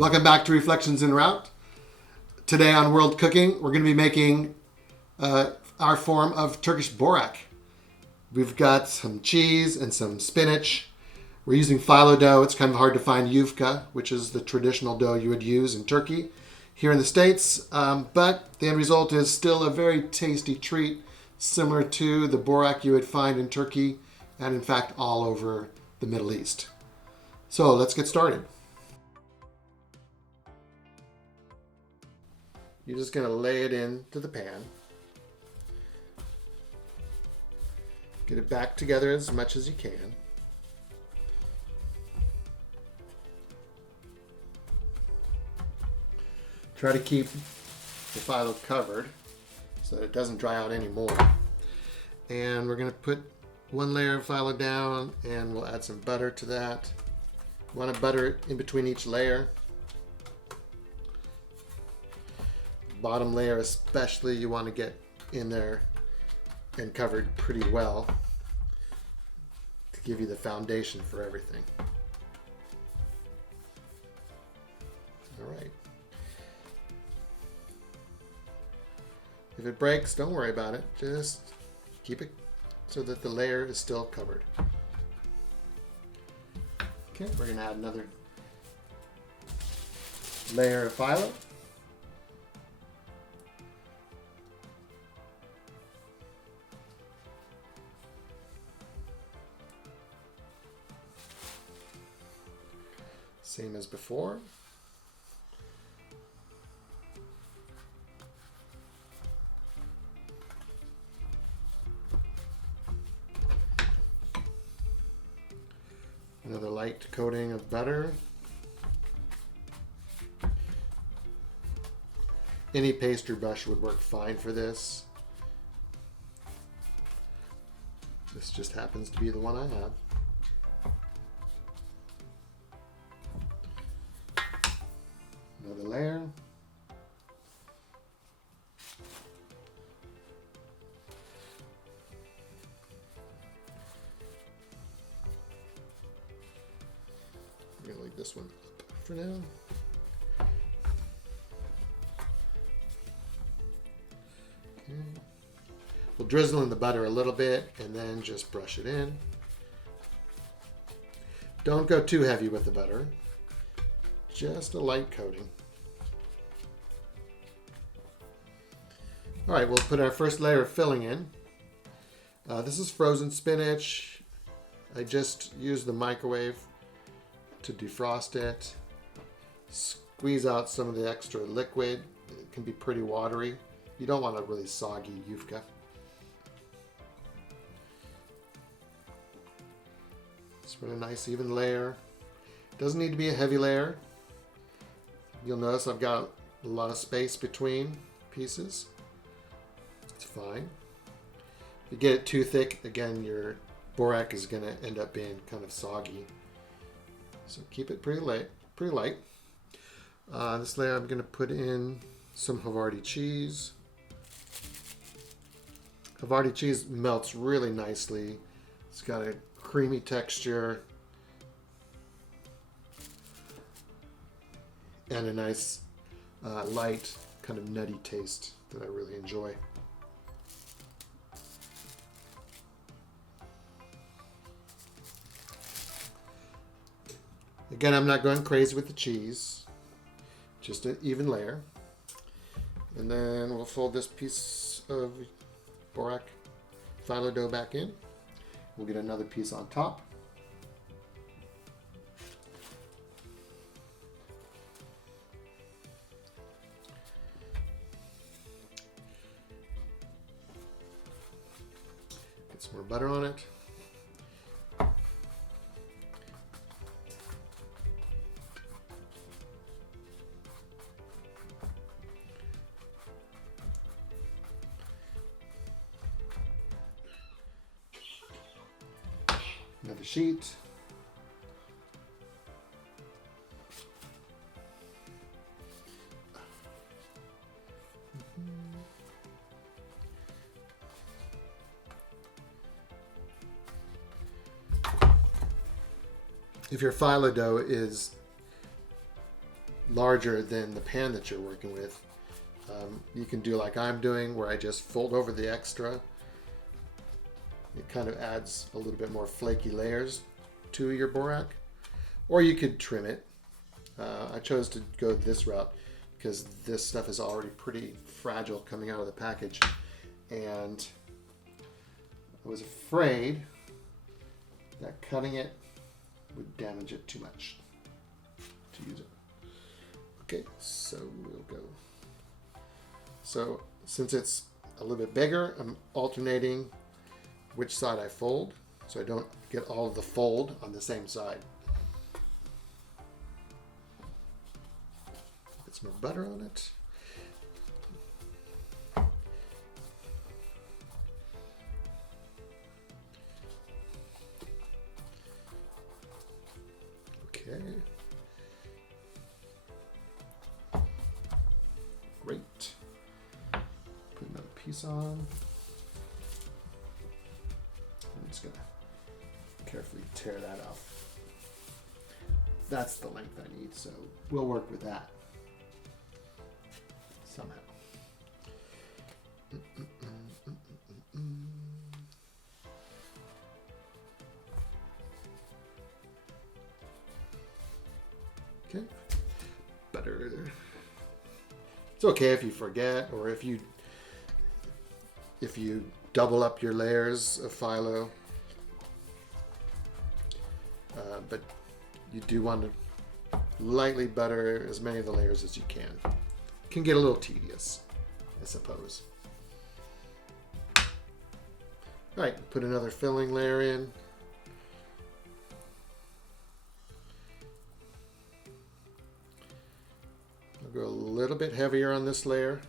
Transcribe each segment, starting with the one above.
Welcome back to Reflections en Route. Today on World Cooking, we're going to be making our form of Turkish Borek. We've got some cheese and some spinach. We're using phyllo dough. It's kind of hard to find yufka, which is the traditional dough you would use in Turkey here in the States. But the end result is still a very tasty treat, similar to the Borek you would find in Turkey and in fact all over the Middle East. So let's get started. You're just going to lay it into the pan. Get it back together as much as you can. Try to keep the phyllo covered so that it doesn't dry out anymore. And we're going to put one layer of phyllo down and we'll add some butter to that. You want to butter it in between each layer. Bottom layer especially, you want to get in there and covered pretty well to give you the foundation for everything. All right. If it breaks, don't worry about it. Just keep it so that the layer is still covered. Okay, we're going to add another layer of phyllo. Same as before. Another light coating of butter. Any pastry brush would work fine for this. This just happens to be the one I have. Another layer. I'm going to leave this one up for now. Okay. We'll drizzle in the butter a little bit and then just brush it in. Don't go too heavy with the butter. Just a light coating. All right, we'll put our first layer of filling in. This is frozen spinach. I just used the microwave to defrost it. Squeeze out some of the extra liquid. It can be pretty watery. You don't want a really soggy yufka. It's a nice even layer. Doesn't need to be a heavy layer. You'll notice I've got a lot of space between pieces. It's fine. If you get it too thick, again, your Borek is going to end up being kind of soggy. So keep it pretty light. This layer I'm going to put in some Havarti cheese. Havarti cheese melts really nicely. It's got a creamy texture. And a nice light kind of nutty taste that I really enjoy. Again, I'm not going crazy with the cheese, just an even layer. And then we'll fold this piece of Borek phyllo dough back in. We'll get another piece on top. Some more butter on it. Another sheet. If your phyllo dough is larger than the pan that you're working with, you can do like I'm doing, where I just fold over the extra. It kind of adds a little bit more flaky layers to your borak. Or you could trim it. I chose to go this route because this stuff is already pretty fragile coming out of the package. And I was afraid that cutting it would damage it too much to use it. Okay, so we'll go. So since it's a little bit bigger, I'm alternating which side I fold so I don't get all of the fold on the same side. Get some more butter on it. Okay. Great. Put another piece on. I'm just gonna carefully tear that off. That's the length I need, so we'll work with that somehow. Okay, butter. It's okay if you forget, or if you double up your layers of phyllo, but you do want to lightly butter as many of the layers as you can. It can get a little tedious, I suppose. All right, put another filling layer in. I'll go a little bit heavier on this layer.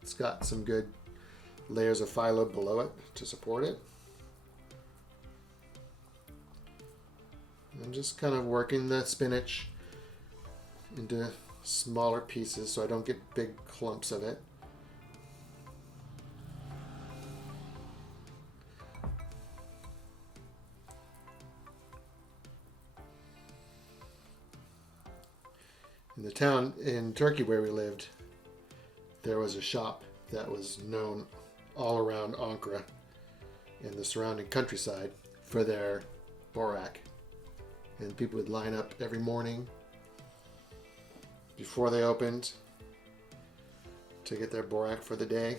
It's got some good layers of phyllo below it to support it. I'm just kind of working the spinach into smaller pieces so I don't get big clumps of it. In the town in Turkey where we lived, there was a shop that was known all around Ankara and the surrounding countryside for their borak. And people would line up every morning before they opened to get their borak for the day.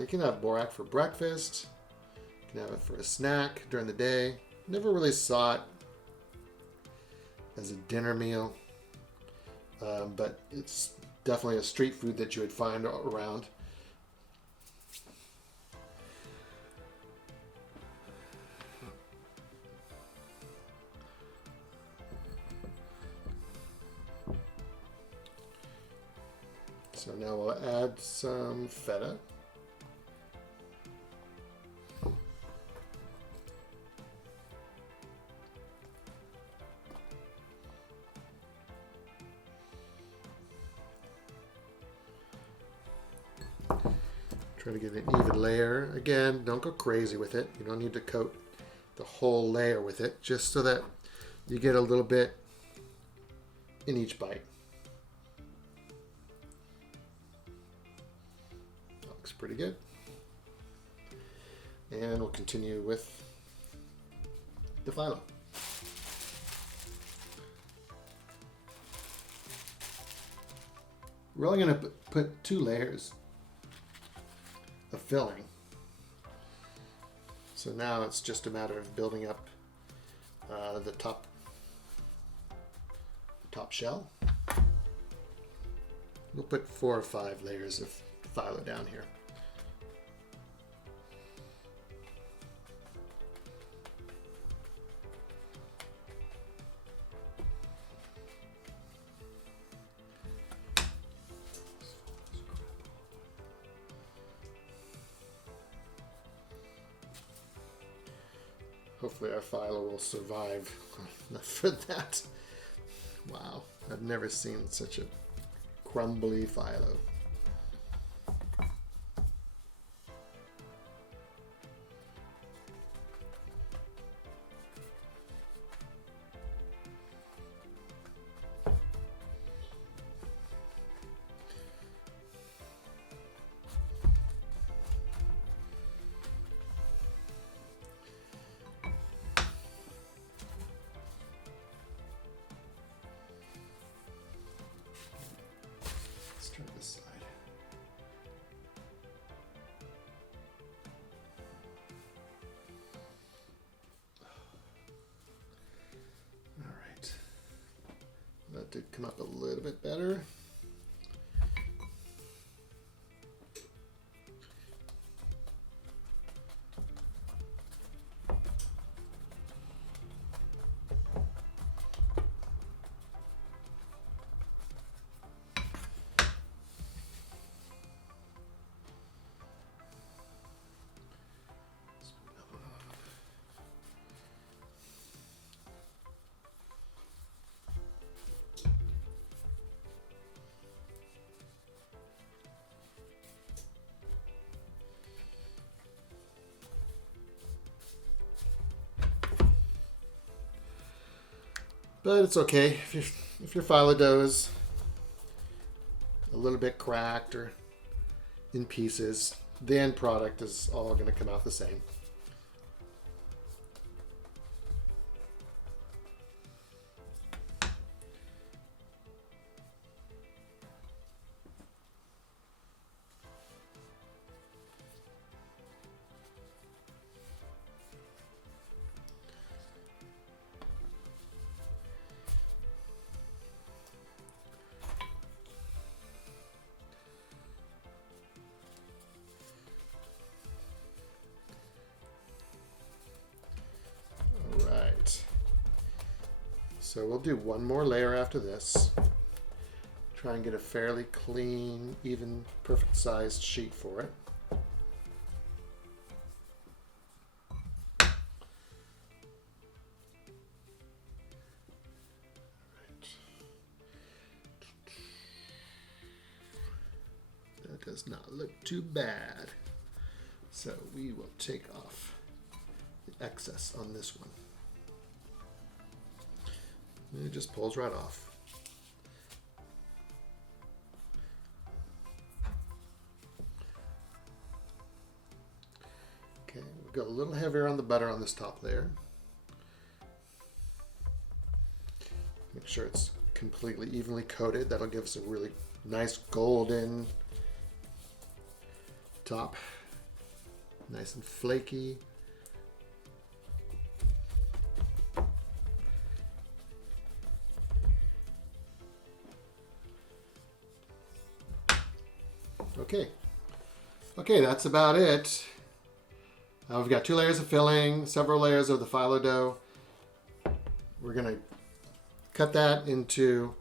You can have borak for breakfast. You can have it for a snack during the day. Never really saw it as a dinner meal, but it's definitely a street food that you would find around. So now we'll add some feta. Try to get an even layer. Again, don't go crazy with it. You don't need to coat the whole layer with it, just so that you get a little bit in each bite. Looks pretty good. And we'll continue with the phyllo. We're only going to put 2 layers of filling. So now it's just a matter of building up the top shell. We'll put 4 or 5 layers of phyllo down here. Hopefully our phyllo will survive for that. Wow, I've never seen such a crumbly phyllo. That did come up a little bit better. But it's okay if your phyllo dough is a little bit cracked or in pieces. The end product is all going to come out the same. So we'll do one more layer after this. Try and get a fairly clean, even, perfect sized sheet for it. That does not look too bad. So we will take off the excess on this one. It just pulls right off. Okay, we'll go a little heavier on the butter on this top layer. Make sure it's completely evenly coated. That'll give us a really nice golden top. Nice and flaky. Okay, that's about it. We've got 2 layers of filling, several layers of the phyllo dough. We're going to cut that into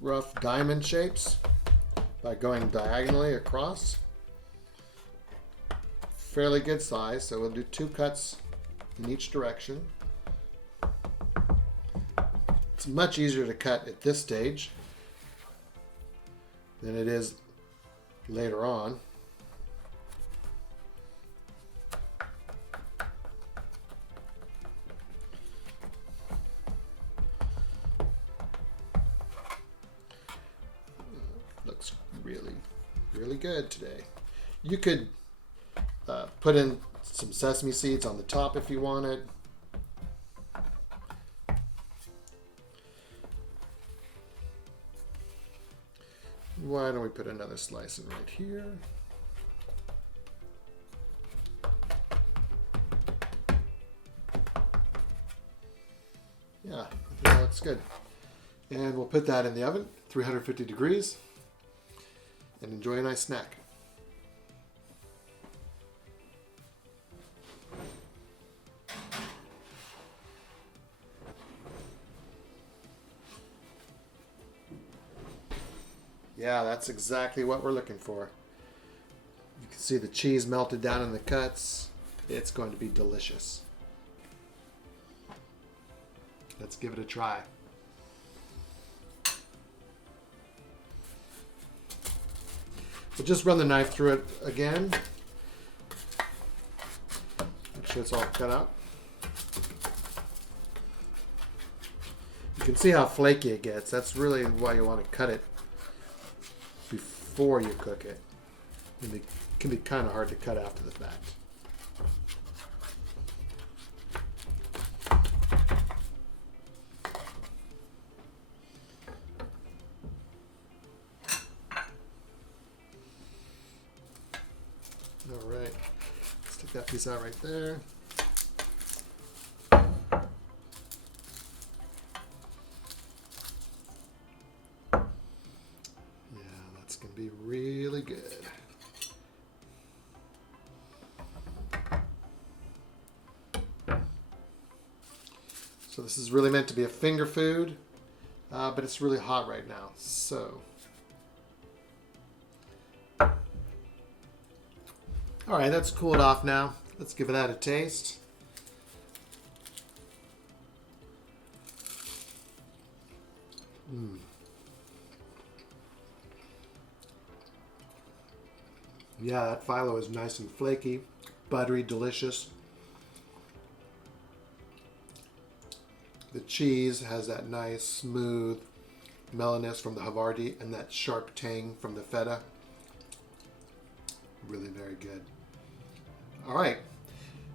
rough diamond shapes by going diagonally across. Fairly good size, so we'll do 2 cuts in each direction. It's much easier to cut at this stage than it is later on. Looks really, really good today. You could put in some sesame seeds on the top if you wanted. Why don't we put another slice in right here? Yeah, I think that looks good. And we'll put that in the oven, 350 degrees, and enjoy a nice snack. Yeah, that's exactly what we're looking for. You can see the cheese melted down in the cuts. It's going to be delicious. Let's give it a try. We'll just run the knife through it again. Make sure it's all cut out. You can see how flaky it gets. That's really why you want to cut it before you cook it. It can be kind of hard to cut after the fact. All right, let's take that piece out right there. So this is really meant to be a finger food, but it's really hot right now. So, all right, that's cooled off now. Let's give that a taste. Yeah, that phyllo is nice and flaky, buttery, delicious. The cheese has that nice, smooth mellowness from the Havarti and that sharp tang from the feta. Really very good. All right.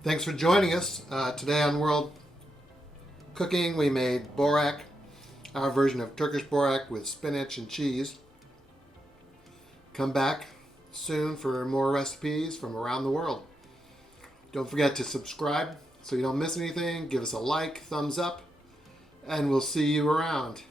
Thanks for joining us. Today on World Cooking, we made Borek, our version of Turkish Borek with spinach and cheese. Come back soon for more recipes from around the world. Don't forget to subscribe so you don't miss anything. Give us a like, thumbs up, and we'll see you around.